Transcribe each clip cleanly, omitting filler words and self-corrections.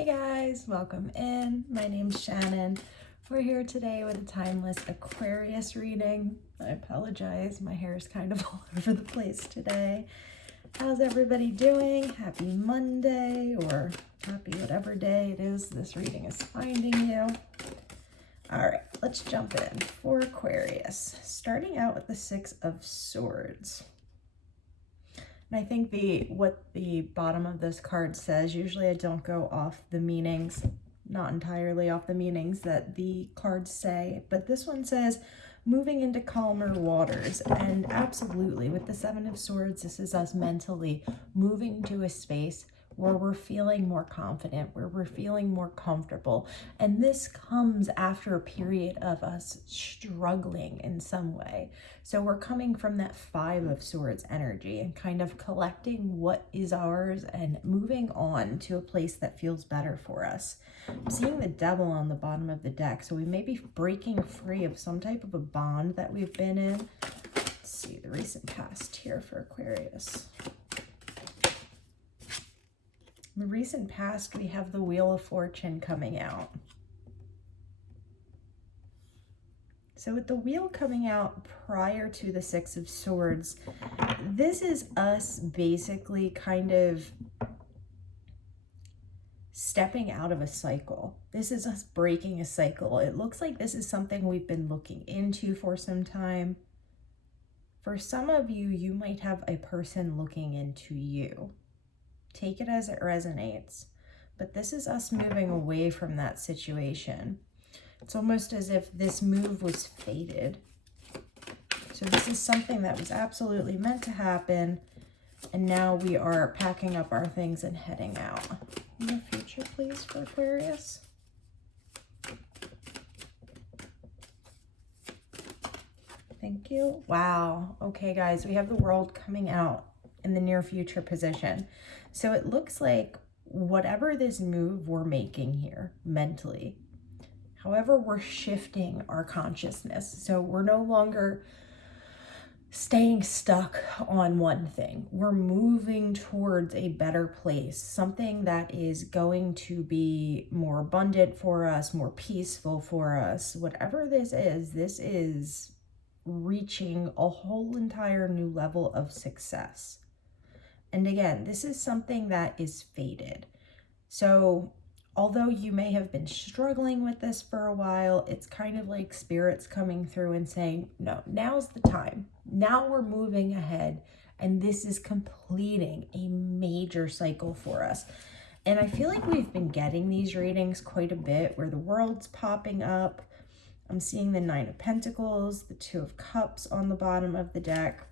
Hey guys, welcome in. My name's Shannon. We're here today with a timeless Aquarius reading. I apologize, my hair is kind of all over the place today. How's everybody doing? Happy Monday, or happy whatever day it is this reading is finding you. All right, let's jump in for Aquarius, starting out with the Six of Swords. And I think what the bottom of this card says, usually I don't go off the meanings, not entirely off the meanings that the cards say, but this one says moving into calmer waters. And absolutely, with the Seven of Swords, this is us mentally moving to a space where we're feeling more confident, where we're feeling more comfortable. And this comes after a period of us struggling in some way. So we're coming from that Five of Swords energy and kind of collecting what is ours and moving on to a place that feels better for us. I'm seeing the Devil on the bottom of the deck. So we may be breaking free of some type of a bond that we've been in. Let's see the recent past here for Aquarius. In the recent past, we have the Wheel of Fortune coming out. So with the wheel coming out prior to the Six of Swords, this is us basically kind of stepping out of a cycle. This is us breaking a cycle. It looks like this is something we've been looking into for some time. For some of you, you might have a person looking into you. Take it as it resonates. But this is us moving away from that situation. It's almost as if this move was fated. So this is something that was absolutely meant to happen. And now we are packing up our things and heading out. Near future, please, for Aquarius. Thank you. Wow. Okay, guys, we have the World coming out in the near future position. So it looks like whatever this move we're making here mentally, however we're shifting our consciousness, so we're no longer staying stuck on one thing. We're moving towards a better place, something that is going to be more abundant for us, more peaceful for us. Whatever this is reaching a whole entire new level of success. And again, this is something that is fated. So although you may have been struggling with this for a while, it's kind of like spirits coming through and saying, no, now's the time. Now we're moving ahead, and this is completing a major cycle for us. And I feel like we've been getting these readings quite a bit where the World's popping up. I'm seeing the Nine of Pentacles, the Two of Cups on the bottom of the deck,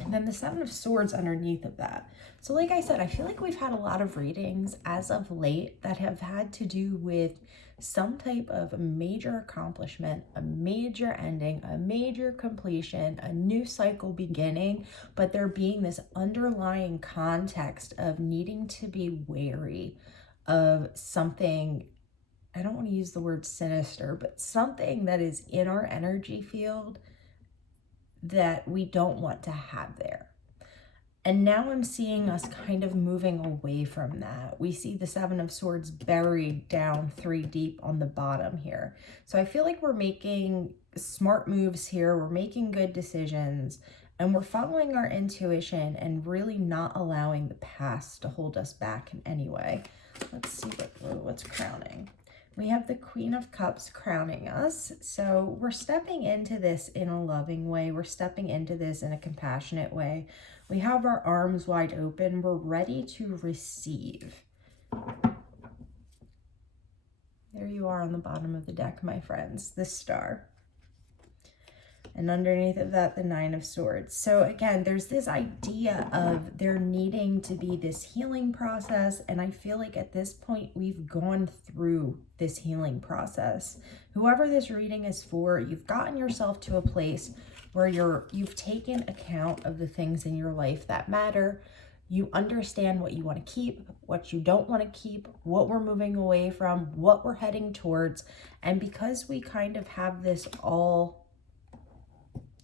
and then the Seven of Swords underneath of that. So like I said, I feel like we've had a lot of readings as of late that have had to do with some type of major accomplishment, a major ending, a major completion, a new cycle beginning, but there being this underlying context of needing to be wary of something. I don't want to use the word sinister, but something that is in our energy field that we don't want to have there. And now I'm seeing us kind of moving away from that. We see the Seven of Swords buried down 3 deep on the bottom here. So I feel like we're making smart moves here. We're making good decisions, and we're following our intuition and really not allowing the past to hold us back in any way. Let's see what's crowning. We have the Queen of Cups crowning us. So we're stepping into this in a loving way. We're stepping into this in a compassionate way. We have our arms wide open. We're ready to receive. There you are on the bottom of the deck, my friends, the Star. And underneath of that, the Nine of Swords. So again, there's this idea of there needing to be this healing process. And I feel like at this point, we've gone through this healing process. Whoever this reading is for, you've gotten yourself to a place where you've taken account of the things in your life that matter. You understand what you want to keep, what you don't want to keep, what we're moving away from, what we're heading towards. And because we kind of have this all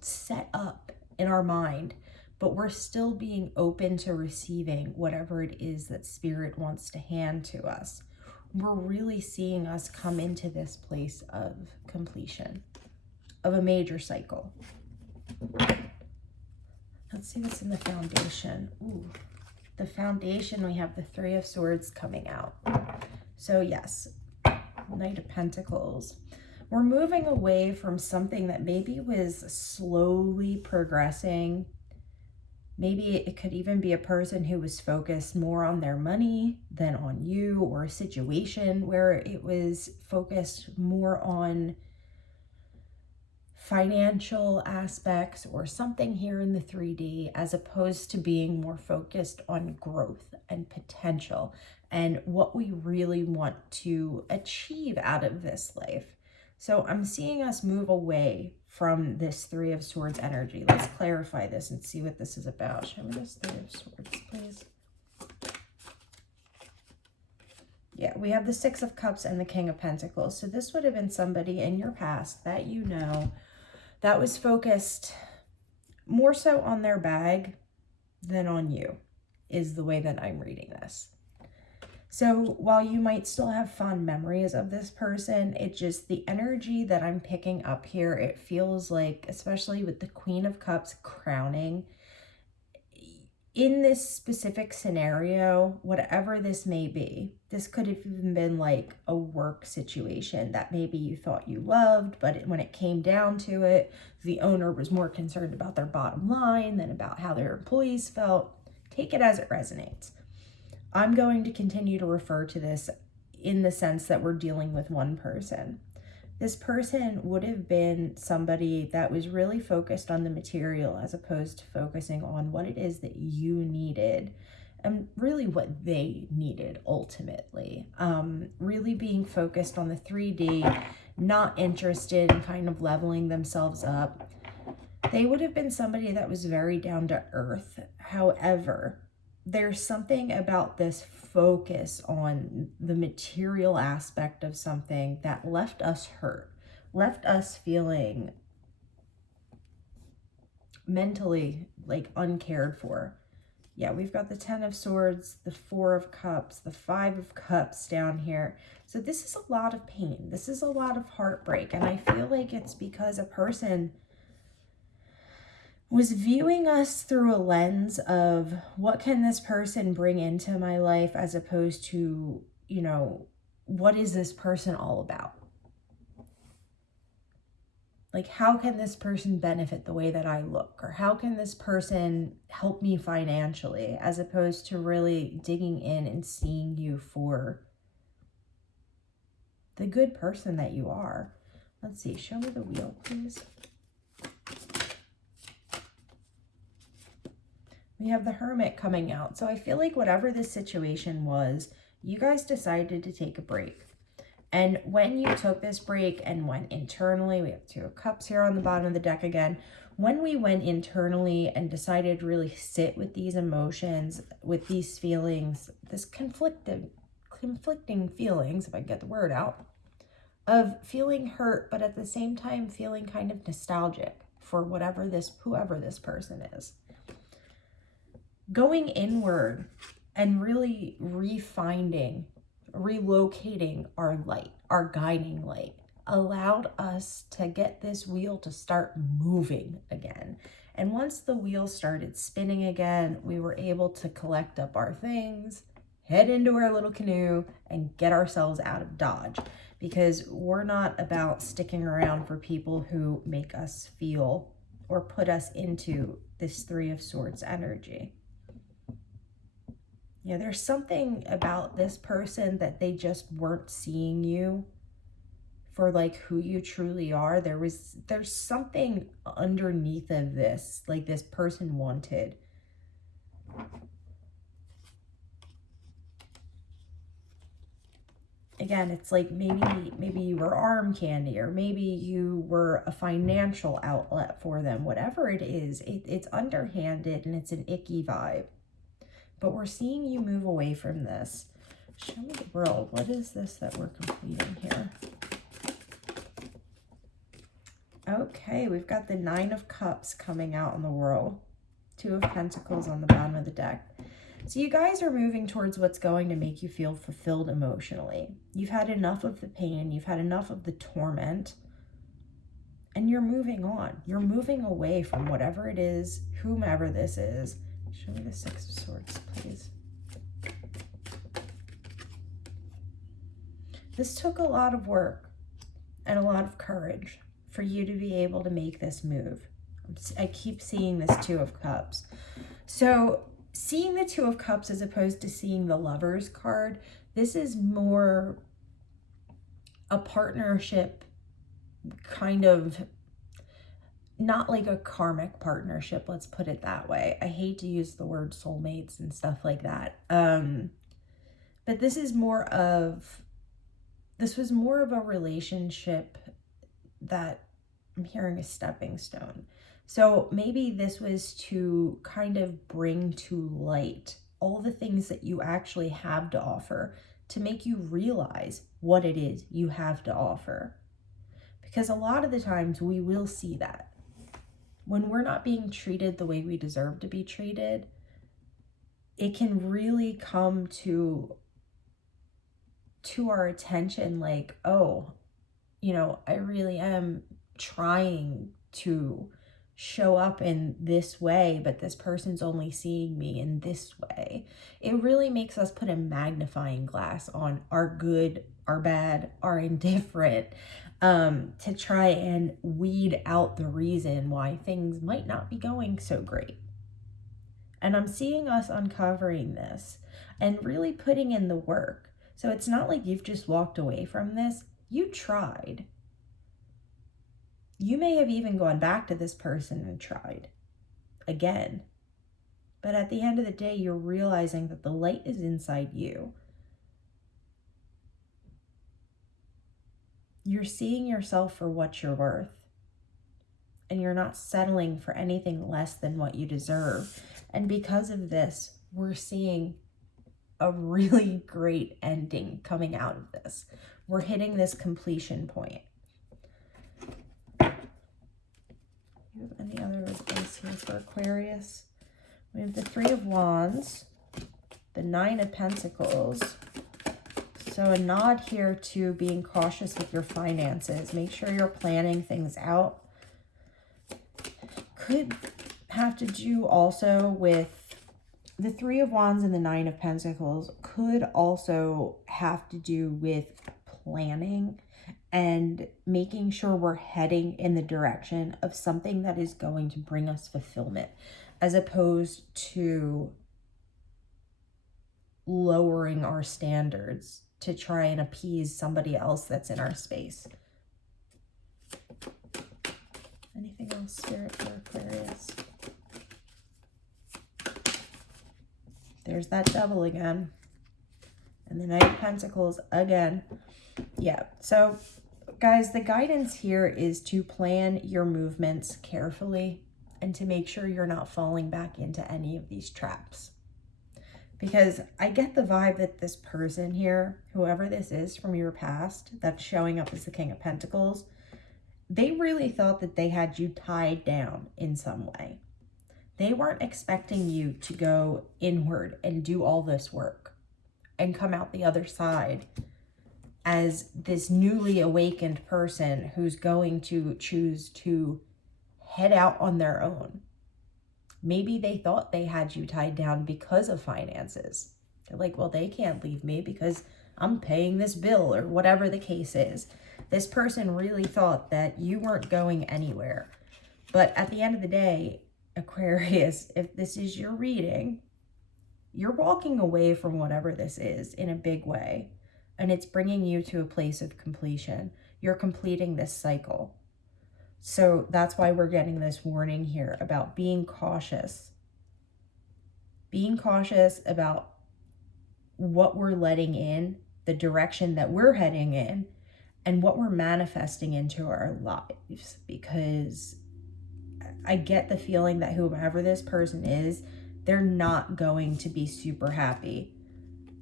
set up in our mind, but we're still being open to receiving whatever it is that Spirit wants to hand to us. we're really seeing us come into this place of completion, of a major cycle. Let's see what's in the foundation. Ooh, the foundation, we have the Three of Swords coming out. So yes, Knight of Pentacles. We're moving away from something that maybe was slowly progressing. Maybe it could even be a person who was focused more on their money than on you, or a situation where it was focused more on financial aspects or something here in the 3D, as opposed to being more focused on growth and potential and what we really want to achieve out of this life. So I'm seeing us move away from this Three of Swords energy. Let's clarify this and see what this is about. Show me this Three of Swords, please. Yeah, we have the Six of Cups and the King of Pentacles. So this would have been somebody in your past that you know that was focused more so on their bag than on you, is the way that I'm reading this. So while you might still have fond memories of this person, it just, the energy that I'm picking up here, it feels like, especially with the Queen of Cups crowning, in this specific scenario, whatever this may be, this could have even been like a work situation that maybe you thought you loved, but when it came down to it, the owner was more concerned about their bottom line than about how their employees felt. Take it as it resonates. I'm going to continue to refer to this in the sense that we're dealing with one person. This person would have been somebody that was really focused on the material as opposed to focusing on what it is that you needed and really what they needed ultimately. Really being focused on the 3D, not interested in kind of leveling themselves up. They would have been somebody that was very down to earth. However, there's something about this focus on the material aspect of something that left us hurt, left us feeling mentally like uncared for. Yeah, we've got the Ten of Swords, the Four of Cups, the Five of Cups down here. So this is a lot of pain. This is a lot of heartbreak. And I feel like it's because a person was viewing us through a lens of what can this person bring into my life, as opposed to, you know, what is this person all about? Like, how can this person benefit the way that I look? Or how can this person help me financially? As opposed to really digging in and seeing you for the good person that you are. Let's see, show me the wheel, please. We have the Hermit coming out. So I feel like whatever this situation was, you guys decided to take a break. And when you took this break and went internally, we have Two of Cups here on the bottom of the deck again. When we went internally and decided to really sit with these emotions, with these feelings, this conflicting feelings, if I can get the word out, of feeling hurt, but at the same time feeling kind of nostalgic for whoever this person is. Going inward and really relocating our light, our guiding light, allowed us to get this wheel to start moving again. And once the wheel started spinning again, we were able to collect up our things, head into our little canoe, and get ourselves out of Dodge. Because we're not about sticking around for people who make us feel or put us into this Three of Swords energy. Yeah, there's something about this person that they just weren't seeing you for like who you truly are. There's something underneath of this, like this person wanted. Again, it's like maybe you were arm candy, or maybe you were a financial outlet for them. Whatever it is, it's underhanded and it's an icky vibe. But we're seeing you move away from this. Show me the World. What is this that we're completing here? Okay, we've got the Nine of Cups coming out in the World. Two of Pentacles on the bottom of the deck. So you guys are moving towards what's going to make you feel fulfilled emotionally. You've had enough of the pain. You've had enough of the torment. And you're moving on. You're moving away from whatever it is, whomever this is. Show me the Six of Swords, please. This took a lot of work and a lot of courage for you to be able to make this move. I keep seeing this Two of Cups. So seeing the Two of Cups as opposed to seeing the Lovers card, this is more a partnership, kind of, not like a karmic partnership, let's put it that way. I hate to use the word soulmates and stuff like that. But this was more of a relationship that I'm hearing a stepping stone. So maybe this was to kind of bring to light all the things that you actually have to offer, to make you realize what it is you have to offer. Because a lot of the times we will see that. When we're not being treated the way we deserve to be treated, it can really come to our attention like, oh, you know, I really am trying to show up in this way, but this person's only seeing me in this way. It really makes us put a magnifying glass on our good, our bad, our indifferent, to try and weed out the reason why things might not be going so great. And I'm seeing us uncovering this and really putting in the work. So it's not like you've just walked away from this. You tried. You may have even gone back to this person and tried again. But at the end of the day, you're realizing that the light is inside you. You're seeing yourself for what you're worth. And you're not settling for anything less than what you deserve. And because of this, we're seeing a really great ending coming out of this. We're hitting this completion point. Do you have any other advice here for Aquarius? We have the Three of Wands, the Nine of Pentacles. So a nod here to being cautious with your finances. Make sure you're planning things out. Could have to do also with the Three of Wands and the Nine of Pentacles. Could also have to do with planning and making sure we're heading in the direction of something that is going to bring us fulfillment, as opposed to lowering our standards to try and appease somebody else that's in our space. Anything else, Spirit, for Aquarius? There's that Devil again. And the Knight of Pentacles again. Yeah, so guys, the guidance here is to plan your movements carefully and to make sure you're not falling back into any of these traps. Because I get the vibe that this person here, whoever this is from your past, that's showing up as the King of Pentacles, they really thought that they had you tied down in some way. They weren't expecting you to go inward and do all this work and come out the other side as this newly awakened person who's going to choose to head out on their own. Maybe they thought they had you tied down because of finances. They're like, well, they can't leave me because I'm paying this bill, or whatever the case is. This person really thought that you weren't going anywhere. But at the end of the day, Aquarius, if this is your reading, you're walking away from whatever this is in a big way. And it's bringing you to a place of completion. You're completing this cycle. So that's why we're getting this warning here about being cautious. Being cautious about what we're letting in, the direction that we're heading in, and what we're manifesting into our lives. Because I get the feeling that whomever this person is, they're not going to be super happy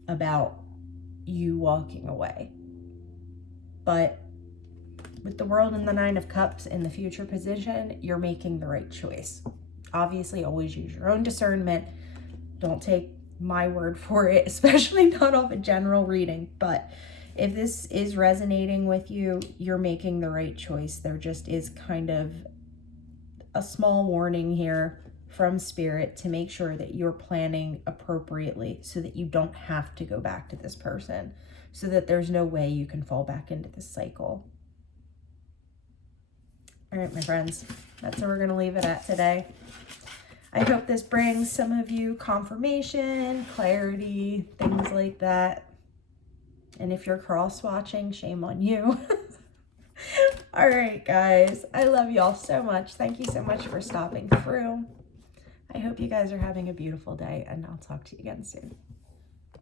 about you walking away. But with the World and the Nine of Cups in the future position, you're making the right choice. Obviously, always use your own discernment. Don't take my word for it, especially not off a general reading. But if this is resonating with you, you're making the right choice. There just is kind of a small warning here from Spirit to make sure that you're planning appropriately so that you don't have to go back to this person, so that there's no way you can fall back into this cycle. All right, my friends, that's where we're going to leave it at today. I hope this brings some of you confirmation, clarity, things like that. And if you're cross-watching, shame on you. All right, guys, I love y'all so much. Thank you so much for stopping through. I hope you guys are having a beautiful day, and I'll talk to you again soon.